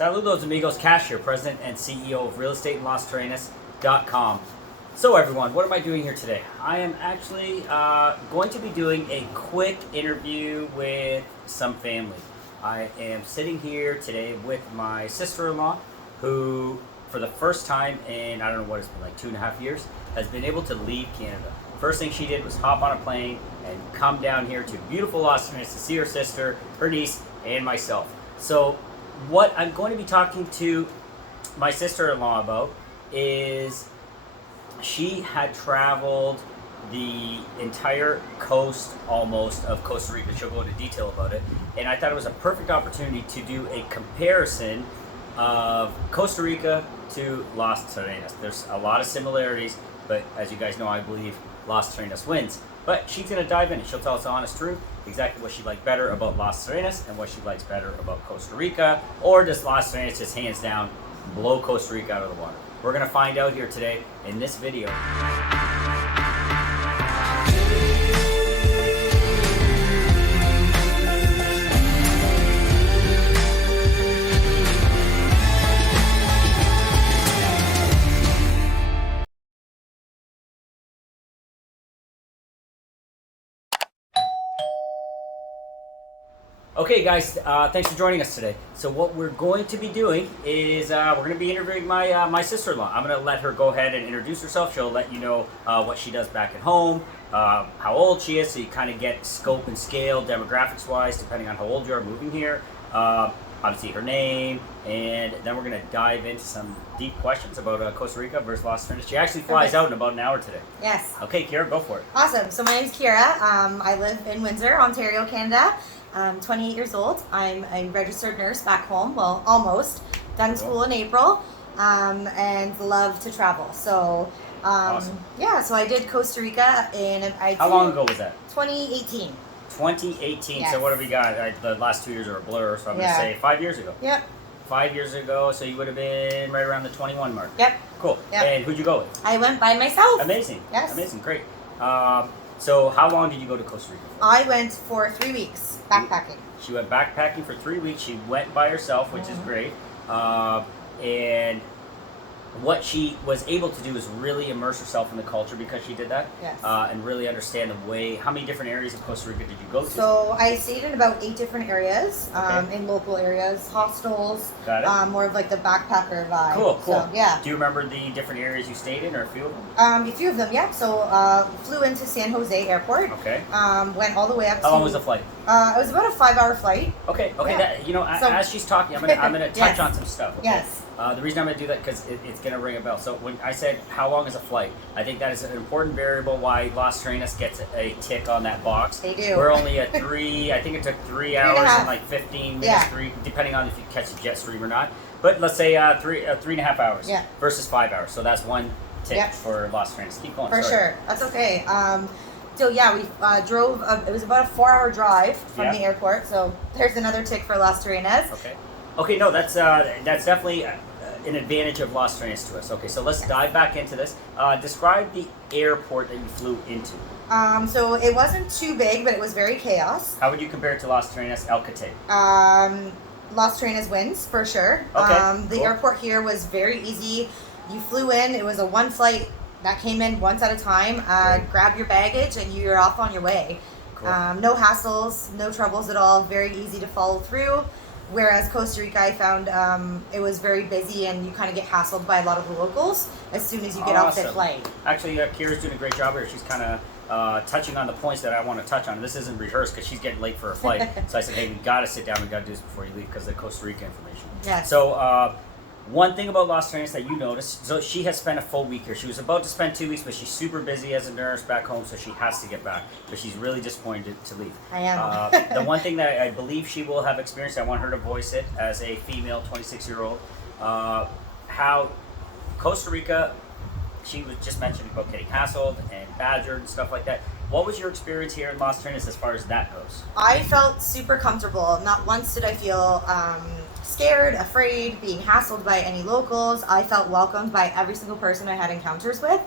Saludos amigos, Kash here, President and CEO of Real Estate in Las Terrenas.com. So everyone, what am I doing here today? I am actually going to be doing a quick interview with some family. I am sitting here today with my sister-in-law, who for the first time in, I don't know what it's been, like 2.5 years, has been able to leave Canada. First thing she did was hop on a plane and come down here to beautiful Las Terrenas to see her sister, her niece, and myself. So what I'm going to be talking to my sister-in-law about is she had traveled the entire coast almost of Costa Rica. She'll go into detail about it. And I thought it was a perfect opportunity to do a comparison of Costa Rica to Las Terrenas. There's a lot of similarities, but as you guys know, I believe Las Terrenas wins. But she's going to dive in and she'll tell us the honest truth, exactly what she liked better about Las Terrenas and what she likes better about Costa Rica. Or does Las Terrenas just hands down blow Costa Rica out of the water? We're going to find out here today in this video. Okay guys, thanks for joining us today. So what we're going to be doing is we're going to be interviewing my sister-in-law. I'm going to let her go ahead and introduce herself. She'll let you know what she does back at home, how old she is, so you kind of get scope and scale demographics-wise, depending on how old you are moving here. Obviously her name, and then we're going to dive into some deep questions about Costa Rica versus Las Terrenas. She actually flies out in about an hour today. Yes. Okay, Kira, go for it. Awesome. So my name's Kira. I live in Windsor, Ontario, Canada. I'm 28 years old. I'm a registered nurse back home. Well, almost. Done school in April, and love to travel. So, Awesome. Yeah. So I did Costa Rica How long ago was that? 2018. 2018. Yes. So what have we got? The last 2 years are a blur, so I'm going to say 5 years ago. Yep. 5 years ago, so you would have been right around the 21 mark. Yep. Cool. Yep. And who'd you go with? I went by myself. Amazing. Yes. Amazing. Great. So how long did you go to Costa Rica for? I went for 3 weeks backpacking. She went backpacking for 3 weeks. She went by herself, which is great. And what she was able to do is really immerse herself in the culture because she did that. Yes. And really understand the way. How many different areas of Costa Rica did you go to? So I stayed in about 8 different areas, Okay. in local areas, hostels. Got it. More of like the backpacker vibe. Cool. So, yeah. Do you remember the different areas you stayed in, or a few of them? A few of them, yeah. So flew into San Jose Airport. Okay. Went all the way up to. How long was the flight? It was about a 5-hour flight. Okay. Yeah. That, you know, So- as she's talking, I'm gonna touch Yes. on some stuff. Okay? Yes. The reason I'm gonna do that because it's gonna ring a bell. So when I said how long is a flight, I think that is an important variable why Las Terrenas gets a tick on that box. They do. We're only at 3. I think it took 3 and a hours half. and like 15 minutes, Yeah. 3, depending on if you catch the jet stream or not. But let's say 3.5 hours. Yeah. Versus 5 hours. So that's one tick Yeah. for Las Terrenas. Keep going. For sorry. sure. That's okay. So yeah, we drove. It was about a 4-hour drive from Yeah. the airport. So there's another tick for Las Terrenas. Okay. Okay. No, that's definitely an advantage of Las Terrenas to us. Okay, so let's dive back into this. Describe the airport that you flew into. So it wasn't too big, but it was very chaos. How would you compare it to Las Terrenas El Cate? Las Terrenas wins for sure. Okay, The cool. airport here was very easy. You flew in. It was a one flight that came in once at a time. Great. Grab your baggage and you're off on your way. Cool. No hassles, no troubles at all. Very easy to follow through. Whereas Costa Rica, I found it was very busy and you kind of get hassled by a lot of the locals as soon as you get off that Awesome. flight. Actually, Kira's doing a great job here. She's kind of touching on the points that I want to touch on. This isn't rehearsed because she's getting late for her flight. So I said, hey, we got to sit down. We got to do this before you leave because of the Costa Rica information. Yes. So one thing about Las Terrenas that you noticed, so she has spent a full week here. She was about to spend 2 weeks, but she's super busy as a nurse back home, so she has to get back. But she's really disappointed to leave. I am. The one thing that I believe she will have experienced, I want her to voice it as a female 26-year-old, how Costa Rica, she was just mentioning about getting hassled and badgered and stuff like that. What was your experience here in Las Terrenas as far as that goes? I felt super comfortable. Not once did I feel scared, afraid, being hassled by any locals. I felt welcomed by every single person I had encounters with.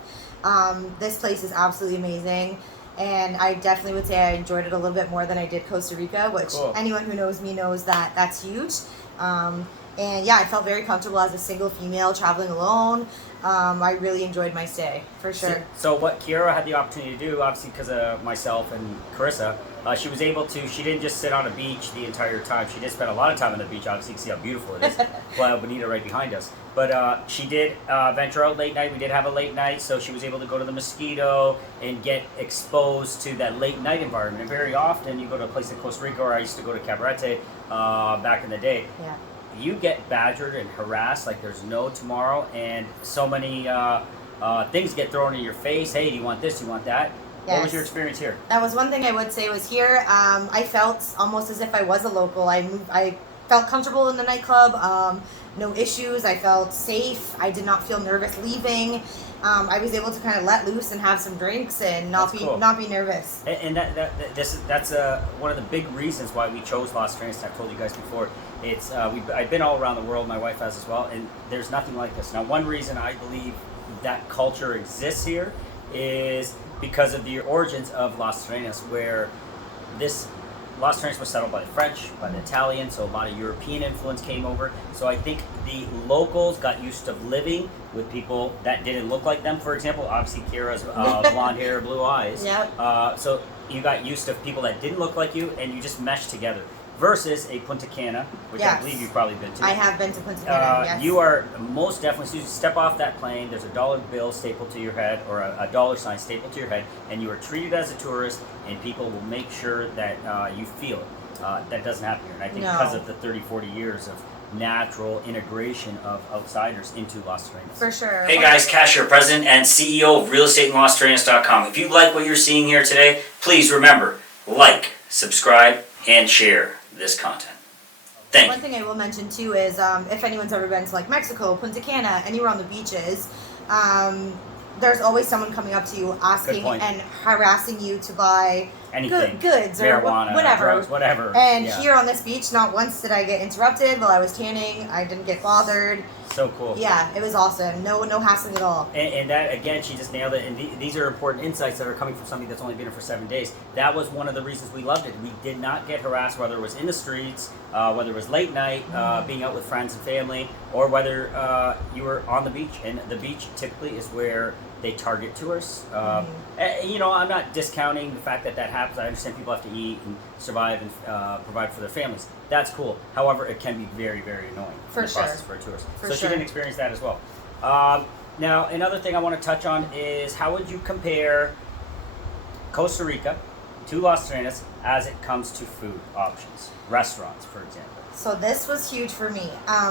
This place is absolutely amazing. and I definitely would say I enjoyed it a little bit more than I did Costa Rica, which anyone who knows me knows that that's huge. And yeah, I felt very comfortable as a single female traveling alone. I really enjoyed my stay, for sure. So what Kiara had the opportunity to do, obviously because of myself and Carissa, she was able to, she didn't just sit on a beach the entire time. She did spend a lot of time on the beach. Obviously, you can see how beautiful it is. Well, Bonita right behind us. But she did venture out late night. We did have a late night, so she was able to go to the Mosquito and get exposed to that late night environment. And very often, you go to a place in Costa Rica, or I used to go to Cabarete back in the day. Yeah. You get badgered and harassed like there's no tomorrow, and so many things get thrown in your face. Hey, do you want this? Do you want that? Yes. What was your experience here? That was one thing I would say was here. I felt almost as if I was a local. I felt comfortable in the nightclub. No issues. I felt safe. I did not feel nervous leaving. I was able to kind of let loose and have some drinks and not be nervous. And that's one of the big reasons why we chose Las Terrenas. I've told you guys before. It's I've been all around the world. My wife has as well, and there's nothing like this. Now, one reason I believe that culture exists here is because of the origins of Las Terrenas, where this Las Terrenas was settled by the French, by the Italians, so a lot of European influence came over. So I think the locals got used to living with people that didn't look like them. For example, obviously Kira's blonde hair, blue eyes. Yep. So you got used to people that didn't look like you, and you just meshed together. Versus a Punta Cana, which I believe you've probably been to. I have been to Punta Cana, yes. You are most definitely, as you step off that plane, there's a dollar bill stapled to your head, or a dollar sign stapled to your head, and you are treated as a tourist, and people will make sure that you feel it. That doesn't happen here. And I think because of the 30, 40 years of natural integration of outsiders into Las Terrenas. For sure. Hey guys, Kash here, President and CEO of RealEstateInLasTerrenas.com. If you like what you're seeing here today, please remember, like, subscribe, and share this content. Thank you. One thing I will mention too is if anyone's ever been to like Mexico, Punta Cana, anywhere on the beaches, there's always someone coming up to you asking and harassing you to buy anything, goods or marijuana, whatever. Drugs, whatever. And here on this beach, not once did I get interrupted while I was tanning. I didn't get bothered. So cool. Yeah, it was awesome. No hassling at all. And that, again, she just nailed it. And these are important insights that are coming from somebody that's only been here for 7 days. That was one of the reasons we loved it. We did not get harassed, whether it was in the streets, whether it was late night, being out with friends and family, or whether you were on the beach. And the beach typically is where they target tourists. And, you know, I'm not discounting the fact that happens. I understand people have to eat and survive and provide for their families. That's cool. However, it can be very, very annoying in the process for a tourist. So she didn't experience that as well. Now, another thing I want to touch on is how would you compare Costa Rica to Las Terrenas as it comes to food options, restaurants, for example? So this was huge for me.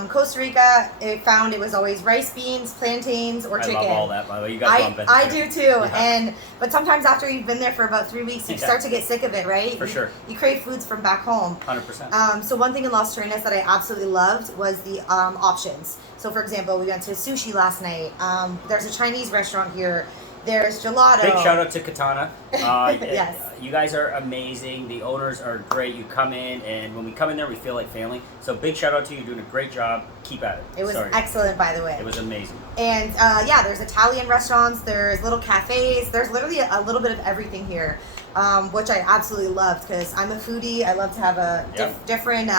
Costa Rica, it was always rice, beans, plantains, or chicken. I love all that, by the way. You guys love I do too. But sometimes after you've been there for about 3 weeks, you start to get sick of it, right? For sure. You crave foods from back home. 100%. So one thing in Las Terrenas that I absolutely loved was the options. So for example, we went to sushi last night. There's a Chinese restaurant here. There's gelato. Big shout out to Katana. Yes. You guys are amazing. The owners are great. You come in, and when we come in there, we feel like family. So big shout out to you. You're doing a great job. Keep at it. It was excellent, by the way. It was amazing. And there's Italian restaurants. There's little cafes. There's literally a little bit of everything here, which I absolutely loved because I'm a foodie. I love to have different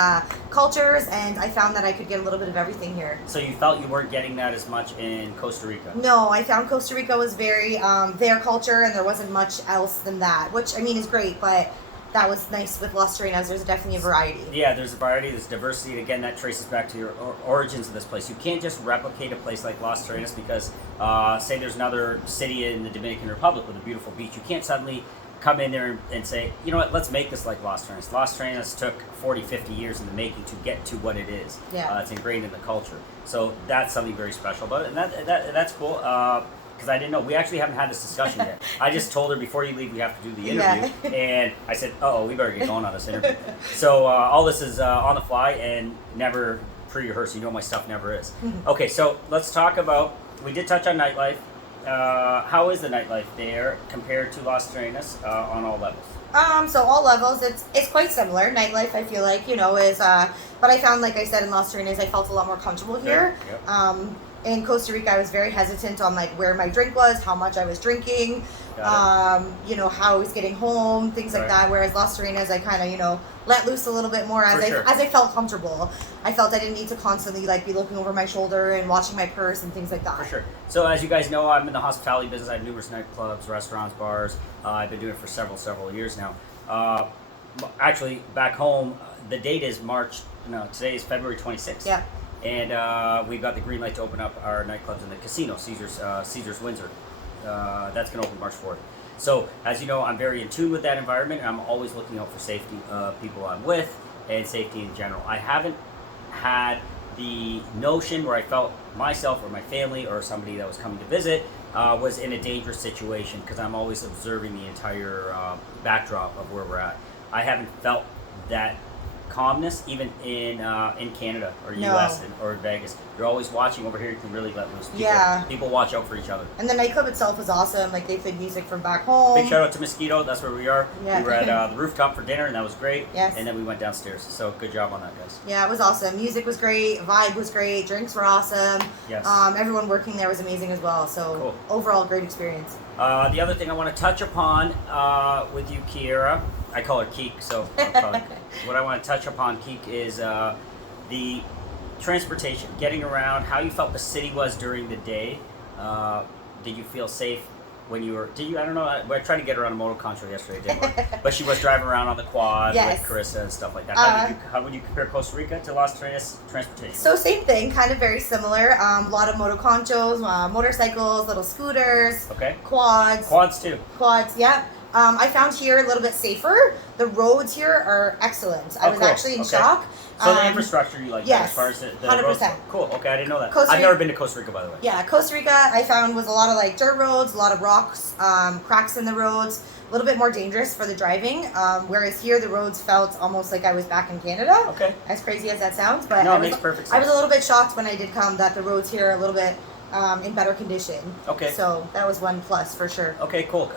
cultures, and I found that I could get a little bit of everything here. So you felt you weren't getting that as much in Costa Rica? No, I found Costa Rica was very their culture, and there wasn't much else than that, which I mean is great, but that was nice with Las Terrenas. There's definitely a variety. Yeah, there's a variety, there's diversity, and again, that traces back to your origins of this place. You can't just replicate a place like Las Terrenas because, say there's another city in the Dominican Republic with a beautiful beach. You can't suddenly come in there and say, you know what, let's make this like Las Terrenas. Las Terrenas took 40, 50 years in the making to get to what it is. Yeah. It's ingrained in the culture. So that's something very special about it, and that's cool. Because I didn't know. We actually haven't had this discussion yet. I just told her before you leave we have to do the interview. And I said, we better get going on this interview. So all this is on the fly and never pre-rehearsed. You know my stuff never is. Okay, so let's talk about, we did touch on nightlife. How is the nightlife there compared to Las Terrenas on all levels? So all levels, it's quite similar. Nightlife, I feel like, is, but I found, like I said, in Las Terrenas, I felt a lot more comfortable here. Yep. In Costa Rica, I was very hesitant on like where my drink was, how much I was drinking, You know, how I was getting home, things like that. Whereas Las Terrenas, I kind of, you know, let loose a little bit more as I felt comfortable. I felt I didn't need to constantly like be looking over my shoulder and watching my purse and things like that. For sure. So as you guys know, I'm in the hospitality business. I have numerous nightclubs, restaurants, bars. I've been doing it for several years now. Actually, back home, the date is today is February 26th. Yeah. And we got the green light to open up our nightclubs in the casino, Caesars Windsor. That's going to open March 4th. So, as you know, I'm very in tune with that environment, and I'm always looking out for safety of people I'm with and safety in general. I haven't had the notion where I felt myself or my family or somebody that was coming to visit was in a dangerous situation, because I'm always observing the entire backdrop of where we're at. I haven't felt that calmness even in Canada or US or Vegas. You're always watching. Over here you can really let loose. People watch out for each other. And the nightclub itself was awesome. Like, they played music from back home. Big shout out to Mosquito. That's where we are. We were at the rooftop for dinner, and that was great. Yes. And then we went downstairs. So good job on that, guys. Yeah, it was awesome. Music was great. Vibe was great. Drinks were awesome. Yes. Everyone working there was amazing as well. So overall, great experience. The other thing I want to touch upon with you, Kiera, I call her Keek, so what I want to touch upon, Keek, is the transportation, getting around, how you felt the city was during the day. Did you feel safe when you were, I don't know, I tried to get her on a moto contra yesterday, didn't work. But she was driving around on the quad with Carissa and stuff like that. How would you compare Costa Rica to Las Terrenas transportation? So same thing, kind of very similar. A lot of moto conchos, motorcycles, little scooters, quads. Quads too. Quads, yeah. I found here a little bit safer. The roads here are excellent. I was actually in shock. So the infrastructure you like, as far as the 100%. roads? Cool. Okay, I didn't know that. I've never been to Costa Rica, by the way. Yeah, Costa Rica I found was a lot of like dirt roads, a lot of rocks, cracks in the roads, a little bit more dangerous for the driving. Whereas here the roads felt almost like I was back in Canada. Okay. As crazy as that sounds, but it makes perfect sense. I was a little bit shocked when I did come that the roads here are a little bit in better condition. Okay. So that was one plus for sure. Okay, cool.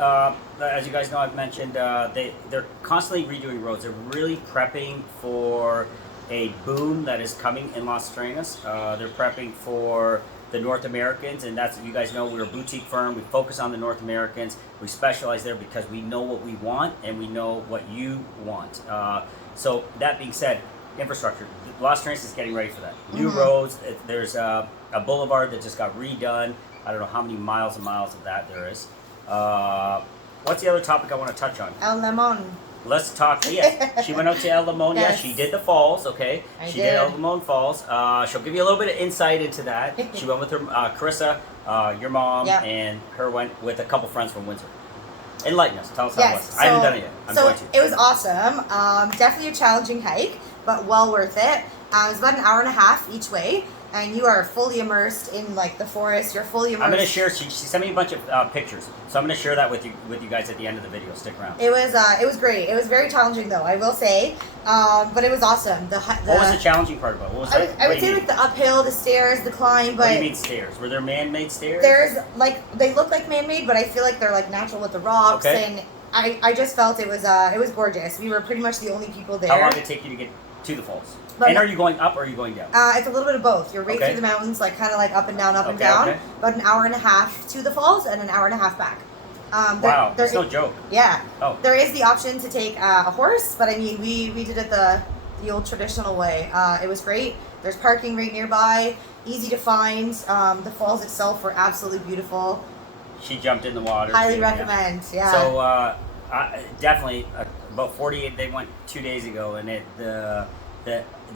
As you guys know, I've mentioned they're constantly redoing roads. They're really prepping for a boom that is coming in Las Terrenas. They're prepping for the North Americans, and that's, you guys know, we're a boutique firm. We focus on the North Americans. We specialize there because we know what we want and we know what you want. So that being said, infrastructure. Las Terrenas is getting ready for that. New roads. There's a boulevard that just got redone. I don't know how many miles and miles of that there is. What's the other topic I want to touch on? El Limon. Let's talk. Yeah, she went out to El Limon. Yes. Yeah, she did the falls. Okay, she did El Limon Falls. She'll give you a little bit of insight into that. She went with her Carissa, your mom, and her went with a couple friends from Windsor. Enlighten us. Tell us how it was. So, I haven't done it yet. I'm going to. It was awesome. Definitely a challenging hike, but well worth it. It was about an hour and a half each way, and you are fully immersed in like the forest. You're fully immersed. I'm going to share. She sent me a bunch of pictures, so I'm going to share that with you guys at the end of the video. Stick around. It was great. It was very challenging though, I will say, but it was awesome. What was the challenging part about it? What was I would say like the uphill, the stairs, the climb. But what do you mean stairs? Were there man-made stairs? There's like, they look like man-made, but I feel like they're like natural with the rocks, and I just felt it was gorgeous. We were pretty much the only people there. How long did it take you to get to the falls? And are you going up or are you going down? It's a little bit of both. You're right through the mountains, like kind of like up and down, up and down. Okay. About an hour and a half to the falls and an hour and a half back. Wow, that's no joke. Yeah. Oh. There is the option to take a horse, but I mean, we did it the old traditional way. It was great. There's parking right nearby, easy to find. The falls itself were absolutely beautiful. She jumped in the water. Highly recommend. Yeah. So definitely about 48. They went 2 days ago, and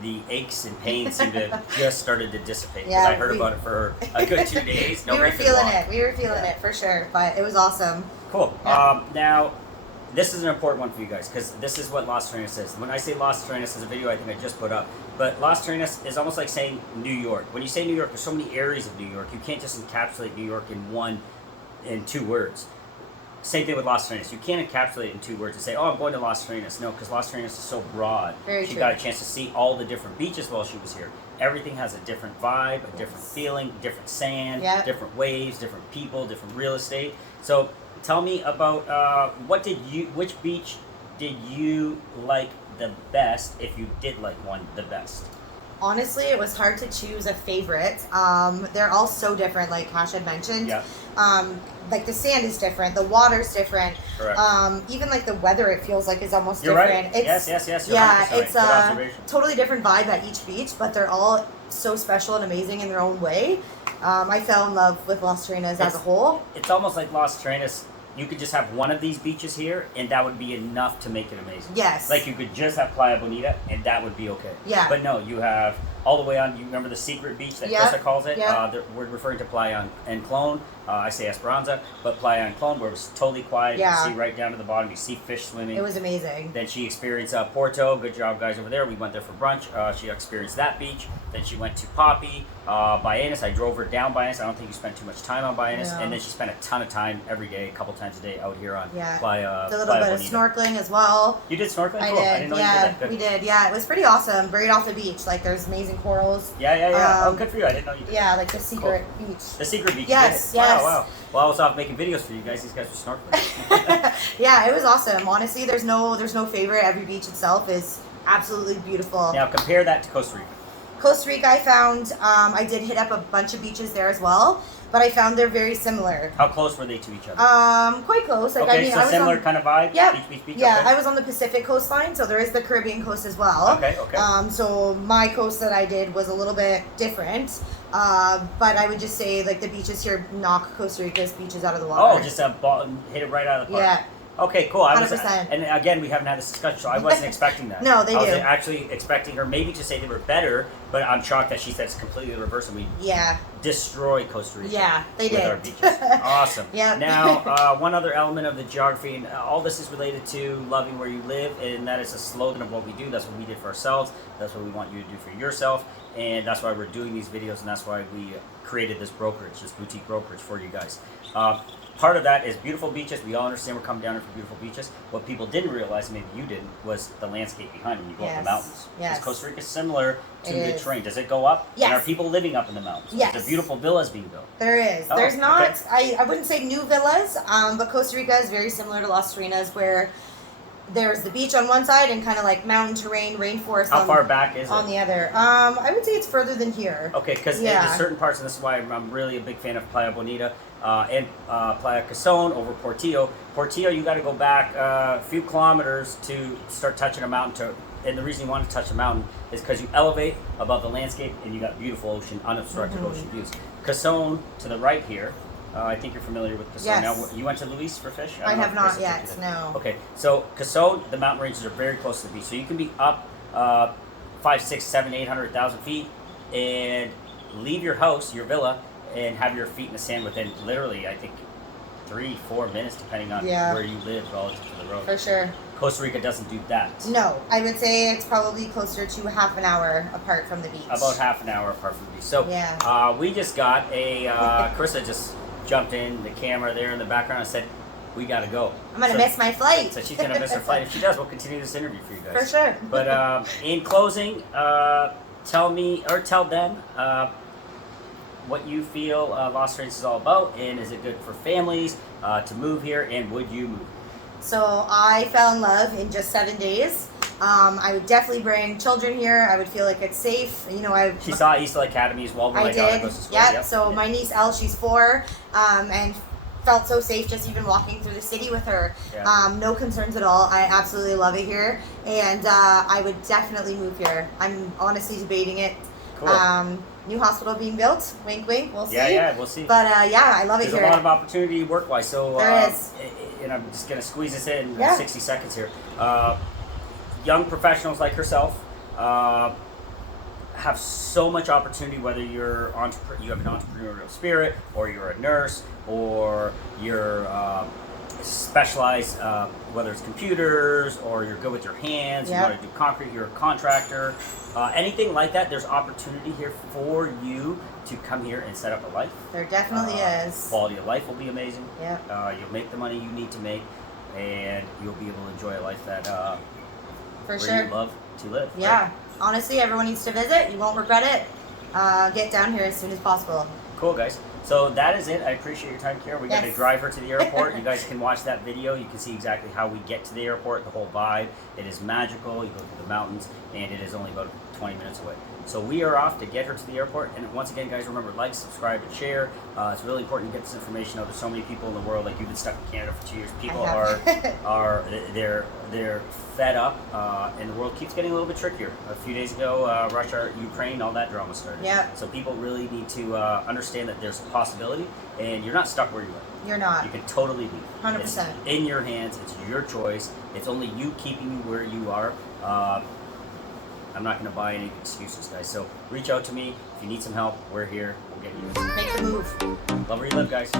the aches and pains seemed to just started to dissipate. Because I heard about it for a good 2 days. We were feeling it. We were feeling it for sure, but it was awesome. Cool. Yeah. Now, this is an important one for you guys because this is what Las Terrenas is. When I say Las Terrenas, is a video I think I just put up. But Las Terrenas is almost like saying New York. When you say New York, there's so many areas of New York. You can't just encapsulate New York in 2 words. Same thing with Las Terrenas. You can't encapsulate it in 2 words and say, "Oh, I'm going to Las Terrenas." No, because Las Terrenas is so broad. She got a chance to see all the different beaches while she was here. Everything has a different vibe, a different feeling, different sand, different waves, different people, different real estate. So, tell me about which beach did you like the best? If you did like one, the best. honestly, it was hard to choose a favorite. They're all so different, like Kash had mentioned. Yeah. Like the sand is different, the water's different. Correct. Even like the weather, it feels like is almost You're different. right. It's, Yes. You're yeah, 100% it's right. Good a observation. totally different vibe at each beach, but they're all so special and amazing in their own way. I fell in love with Las Terrenas as a whole. It's almost like Las Terrenas. You could just have one of these beaches here, and that would be enough to make it amazing. Yes. Like you could just have Playa Bonita, and that would be okay. Yeah. But no, you have all the way on. You remember the secret beach that Yep. Krista calls it? Yep. We're referring to Playa and Clone. I say Esperanza, but Playa and Clone, where it was totally quiet. Yeah. You see right down to the bottom. You see fish swimming. It was amazing. Then she experienced Porto. Good job, guys, over there. We went there for brunch. She experienced that beach. Then she went to Poppy, Baianes. I drove her down Baianes. I don't think you spent too much time on Baianes. No. And then she spent a ton of time every day, a couple times a day out here on Yeah. Playa. Did a little Playa bit of Bonita. snorkeling as well. You did snorkeling? I Cool. did. Didn't know you Yeah, did that. Good. we did. Yeah, it was pretty awesome. Right off the beach. Like there's amazing corals. Yeah. Oh, Um, good for you. I didn't know you did. Yeah, like the secret beach. The secret beach. Yes, you did. yes. Wow. Well, I was off making videos for you guys. These guys were snorkeling. Yeah, it was awesome. Honestly, there's no favorite. Every beach itself is absolutely beautiful. Now compare that to Costa Rica. Costa Rica, I found I did hit up a bunch of beaches there as well, but I found they're very similar. How close were they to each other? Quite close. Like Okay, I mean, so I was similar on, kind of vibe. yeah, Beach. yeah. Okay. I was on the Pacific coastline, so there is the Caribbean coast as well. Okay. So my coast that I did was a little bit different, but I would just say like the beaches here knock Costa Rica's beaches out of the water. Oh, just hit it right out of the park. yeah. Okay, cool. 100%. And again, we haven't had this discussion, so I wasn't expecting that. No, they I was do. actually expecting her maybe to say they were better, but I'm shocked that she said it's completely the reverse, and we Yeah. destroy Costa Rica. Yeah, they with did. our beaches. Awesome. Yep. Now, one other element of the geography, and all this is related to loving where you live, and that is a slogan of what we do. That's what we did for ourselves. That's what we want you to do for yourself, and that's why we're doing these videos, and that's why we created this brokerage, this boutique brokerage for you guys. Part of that is beautiful beaches. We all understand we're coming down here for beautiful beaches. What people didn't realize, maybe you didn't, was the landscape behind when you go up Yes. the mountains. Yes. Is Costa Rica similar to It the is. terrain? Does it go up? Yes. And are people living up in the mountains? Yes. Are beautiful villas being built? There is. Oh, There's not. okay. I wouldn't say new villas, but Costa Rica is very similar to Las Terrenas, where there's the beach on one side and kind of like mountain terrain, rainforest. How far back is on it? the other? I would say it's further than here. Okay, because Yeah. there's certain parts, and this is why I'm really a big fan of Playa Bonita and Playa Cason over Portillo. Portillo, you got to go back a few kilometers to start touching a mountain. And the reason you want to touch a mountain is because you elevate above the landscape, and you got beautiful ocean, unobstructed ocean views. Cason to the right here. I think you're familiar with Cason. Yes. Now, you went to Luis for fish? I don't know have if not Krista yet. took you No. Okay, so Cason, the mountain ranges are very close to the beach, so you can be up 5, 6, 7, 800,000 feet and leave your house, your villa, and have your feet in the sand within literally, I think, 3-4 minutes, depending on Yeah. where you live relative to the road. For sure. Costa Rica doesn't do that. No, I would say it's probably closer to half an hour apart from the beach. About half an hour apart from the beach. So Yeah. we just got a Carissa just jumped in the camera there in the background and said, "We gotta go." I'm gonna So- miss my flight. So she's gonna miss her flight. If she does, we'll continue this interview for you guys. For sure. But in closing, tell me or tell them what you feel Las Terrenas is all about, and is it good for families to move here, and would you move? So I fell in love in just 7 days. I would definitely bring children here. I would feel like it's safe. You know, She saw Eastville Academy as well. Where I my daughter did. goes to school. Yep. So my niece Elle, she's 4, and felt so safe just even walking through the city with her. Yeah. No concerns at all. I absolutely love it here, and I would definitely move here. I'm honestly debating it. Cool. New hospital being built. Wink, wink. We'll see. Yeah, we'll see. But yeah, I love it There's here. a lot of opportunity work-wise. So There is. and I'm just gonna squeeze this in Yeah. 60 seconds here. Young professionals like herself have so much opportunity, whether you have an entrepreneurial spirit, or you're a nurse, or you're specialized, whether it's computers, or you're good with your hands, Yep. you want to do concrete, you're a contractor, anything like that. There's opportunity here for you to come here and set up a life. There definitely is. Quality of life will be amazing. Yep. You'll make the money you need to make, and you'll be able to enjoy a life that For where sure. you love to live. Yeah. right? Honestly, everyone needs to visit. You won't regret it. Get down here as soon as possible. Cool, guys. So that is it. I appreciate your time, Kara. We got to Yes. drive her to the airport. You guys can watch that video. You can see exactly how we get to the airport, the whole vibe. It is magical. You go through the mountains, and it is only about 20 minutes away. So we are off to get her to the airport. And once again, guys, remember, like, subscribe, and share. It's really important to get this information out. There's so many people in the world. Like, you've been stuck in Canada for 2 years. People they're fed up, and the world keeps getting a little bit trickier. A few days ago, Russia, Ukraine, all that drama started. Yep. So people really need to understand that there's a possibility, and you're not stuck where you are. You're not. You can totally leave. 100%. It's in your hands. It's your choice. It's only you keeping you where you are. I'm not going to buy any excuses, guys. So reach out to me if you need some help. We're here. We'll get you. Make the move. Love where you live, guys.